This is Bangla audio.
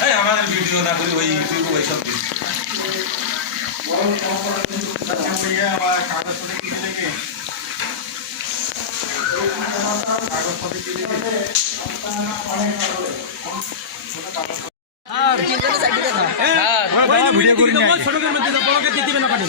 এই আমার ভিডিও না করি ওই ইউটিউব ওই সব কাগজপত্র কি লিখে কাগজপত্র কি লিখে ভিডিও করে নিয়ে ছোট করে দিতে বড়কে দিতে না কাটে